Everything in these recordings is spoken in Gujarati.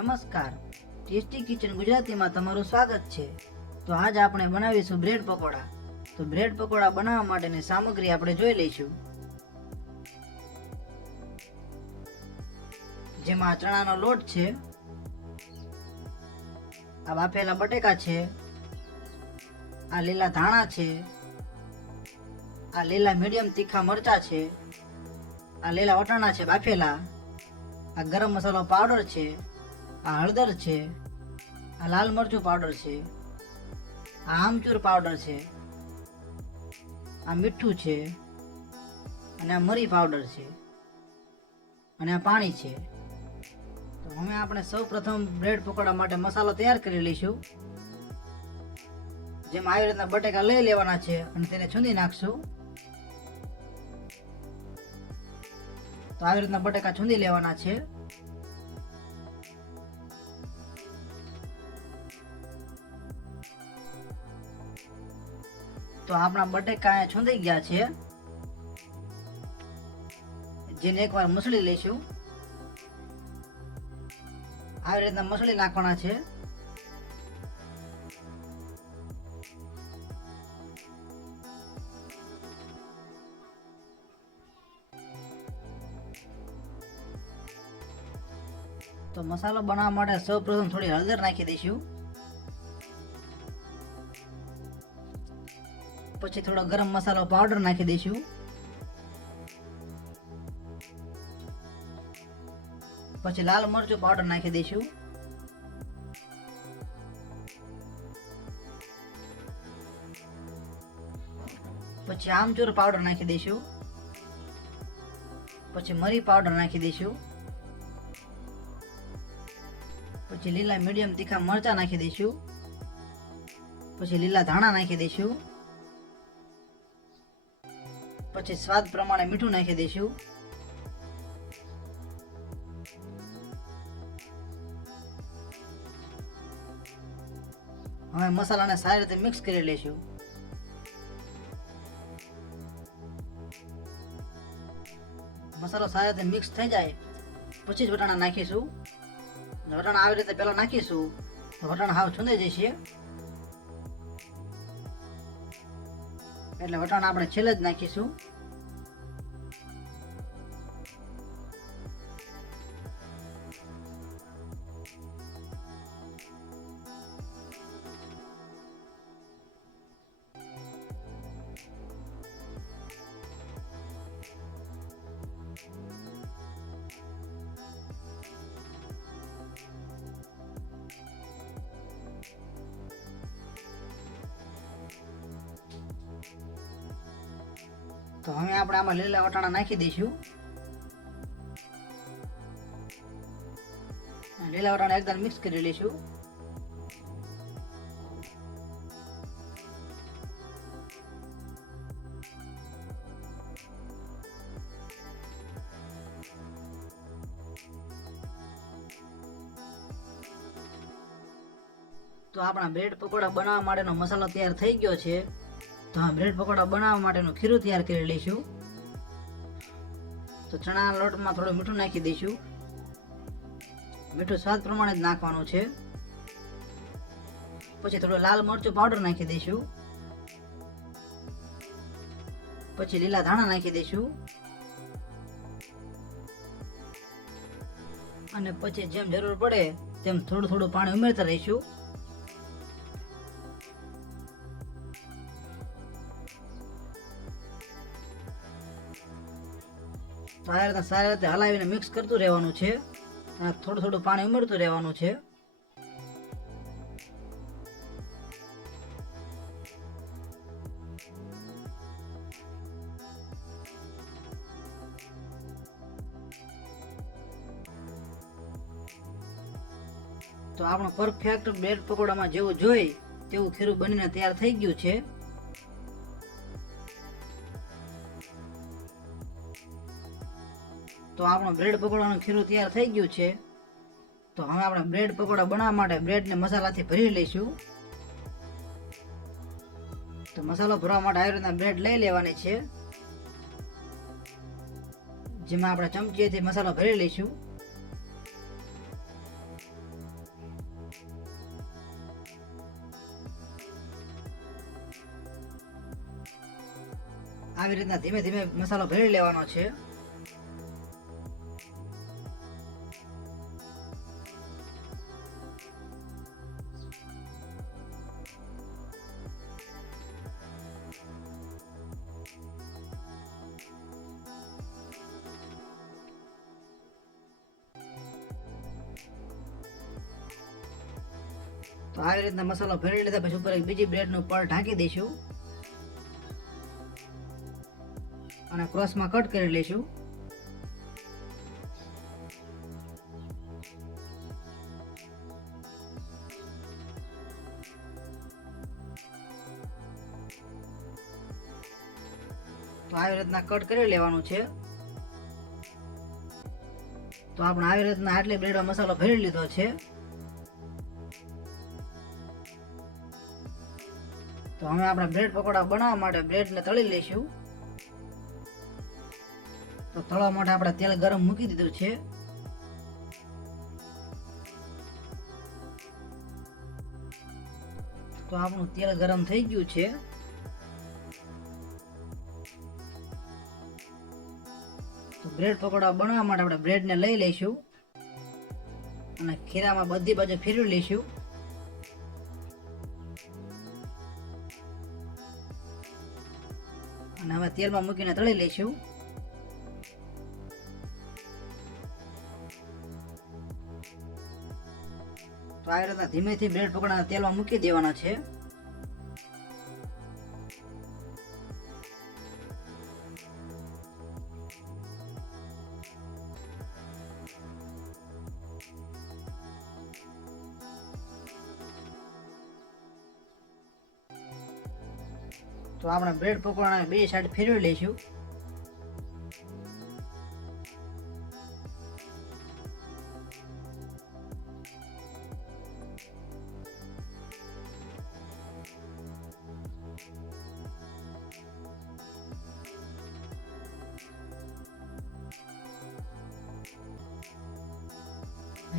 નમસ્કાર. ટેસ્ટી કિચન ગુજરાતીમાં તમારું સ્વાગત છે. તો આજ આપણે બનાવીશું બ્રેડ પકોડા. તો બ્રેડ પકોડા બનાવવા માટેની સામગ્રી આપણે જોઈ લઈશું. જેમાં ચણાનો લોટ છે. આ બાફેલા બટેકા છે. આ લીલા ધાણા છે. આ લીલા મીડિયમ તીખા મરચા છે. આ લીલા વટાણા છે બાફેલા. આ ગરમ મસાલો પાવડર છે. આ હળદર છે, આ લાલ મરચું પાવડર છે, આ આમચૂર પાવડર છે, આ મીઠું છે અને આ મરી પાવડર છે અને આ પાણી છે. તો હવે આપણે સૌ પ્રથમ બ્રેડ પકોડા માટે મસાલો તૈયાર કરી લઈશું. જેમાં આવી રીતના બટેકા લઈ લેવાના છે અને તેને છૂંદી નાખશું. તો આવી રીતના બટેકા છૂંદી લેવાના છે. તો આપણા બટેકા અહીંયા છૂંદી ગયા છે. જેને એકવાર મસળી લઈશું. આવી રીતના મસળી નાખવાના છે. તો મસાલો બનાવવા માટે સૌ પ્રથમ થોડી હળદર નાખી દઈશું. પછી થોડો ગરમ મસાલો પાવડર નાખી દઈશું. પછી લાલ મરચું પાવડર નાખી દઈશું. પછી આમચૂર પાવડર નાખી દઈશું. પછી મરી પાવડર નાખી દઈશું. પછી લીલા મીડિયમ તીખા મરચા નાખી દઈશું. પછી લીલા ધાણા નાખી દઈશું. પછી સ્વાદ પ્રમાણે મીઠું નાખી દઈશું. હવે મસાલાને સારી રીતે મિક્સ કરી લઈશું. મસાલો સારી રીતે મિક્સ થઈ જાય, પછી જ વટાણા નાખીશું. વટાણા આવી રીતે પહેલાં નાખીશું. વટાણા હાવ છૂંદાઈ જશે. એટલે વટાણા આપણે છેલ્લે જ નાખીશું. તો હવે આપણે આમાં લીલા વટાણા નાખી દઈશું. લીલા વટાણા એકદમ મિક્સ કરી લઈશું. તો આપણા બ્રેડ પકોડા બનાવવા માટેનો મસાલો તૈયાર થઈ ગયો છે. તો આ બ્રેડ પકોડા બનાવવા માટેનું ખીરું તૈયાર કરી લઈશું. તો ચણાના લોટમાં થોડું મીઠું નાખી દઈશું. મીઠું સ્વાદ પ્રમાણે જ નાખવાનું છે. પછી થોડું લાલ મરચું પાવડર નાખી દઈશું. પછી લીલા ધાણા નાખી દઈશું. અને પછી જેમ જરૂર પડે તેમ થોડું થોડું પાણી ઉમેરતા રહીશું. તો રીતે સારી રીતે હલાવીને મિક્સ કરતું રહેવાનું છે. અને થોડું થોડું પાણી ઉમેરતું રહેવાનું છે. તો આપણું પરફેક્ટ બ્રેડ પકોડામાં જેવું જોઈ, તેવું ખીરું બનીને તૈયાર થઈ ગયું છે. તો આપણો બ્રેડ પકોડાનું ખીરું તૈયાર થઈ ગયું છે. તો હવે આપણે બ્રેડ પકોડા બનાવવા માટે બ્રેડને મસાલાથી ભરી લઈશું. તો મસાલો ભરવા માટે આવી રીતના બ્રેડ લઈ લેવાની છે. જેમાં આપણે ચમચીએથી મસાલો ભરી લઈશું. આવી રીતના ધીમે ધીમે મસાલો ભરી લેવાનો છે. તો આવી રીતના મસાલો ભેળી લીધા પછી ઉપર એક બીજી બ્રેડનું પળ ઢાંકી દઈશું. અને ક્રોસમાં કટ કરી લઈશું. તો આવી રીતના કટ કરી લેવાનું છે. તો આપણે આવી રીતના આટલી બ્રેડમાં મસાલો ભરી લીધો છે. તો હવે આપણે બ્રેડ પકોડા બનાવવા માટે બ્રેડને તળી લઈશું. તો તળવા માટે આપણે તેલ ગરમ મૂકી દીધું છે. તો આપણું તેલ ગરમ થઈ ગયું છે. તો બ્રેડ પકોડા બનાવવા માટે આપણે બ્રેડને લઈ લઈશું. અને ખીરામાં બધી બાજુ ફેરવી લઈશું. અને હવે તેલમાં મૂકીને તળી લઈશું. તો આવી રીતના ધીમેથી બ્રેડ પકોડા તેલમાં મૂકી દેવાના છે. તો આપણે બ્રેડ પકોડાને બે સાઈડ ફેરવી લઈશું.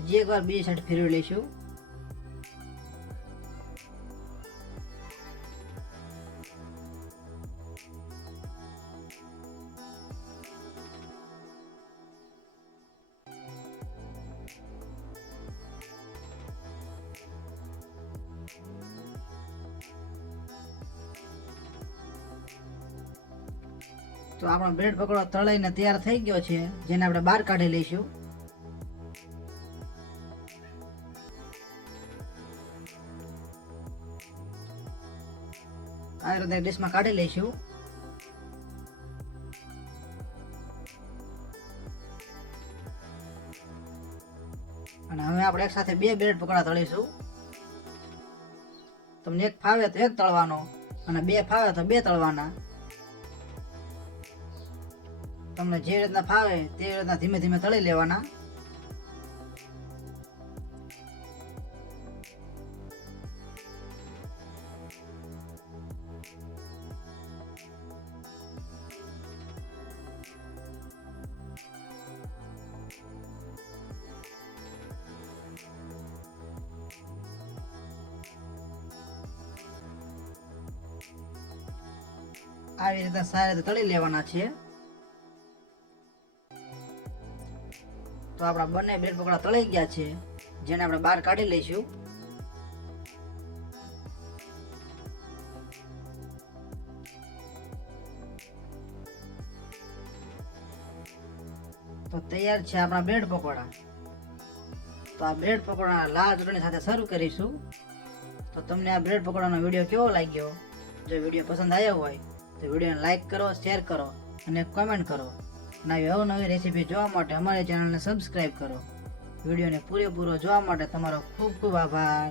હજી એકવાર બે સાઈડ ફેરવી લઈશું. તો આપણો બ્રેડ પકોડો તળાઈને તૈયાર થઈ ગયો છે, જેને આપણે બહાર કાઢી લઈશું. આ રીતે કાઢી લઈશું. અને હવે આપણે એક સાથે બે બ્રેડ પકોડા તળીશું. તમને એક ફાવે તો એક તળવાનો અને બે ફાવે તો બે તળવાના. તમને જે રીતના ફાવે તે રીતના ધીમે ધીમે તળી લેવાના. આવી રીતે સારી રીતે તળી લેવાના છે. તો આપણા બંને બ્રેડ પકોડા તળાઈ ગયા છે. જેને આપણે બહાર કાઢી લઈશું. તો તૈયાર છે આપણા બ્રેડ પકોડા તો આ બ્રેડ પકોડા લાલ ચટણી સાથે શરૂ કરીશું. તો તમને આ બ્રેડ પકોડાનો વીડિયો કેવો લાગ્યો? જો વીડિયો પસંદ આવ્યો હોય, તો વિડીયોને લાઈક કરો, શેર કરો અને કમેન્ટ કરો. નવી અવનવી રેસીપી જોવા માટે અમારી ચેનલને સબસ્ક્રાઈબ કરો. વિડીયોને પૂરેપૂરો જોવા માટે તમારો ખૂબ ખૂબ આભાર.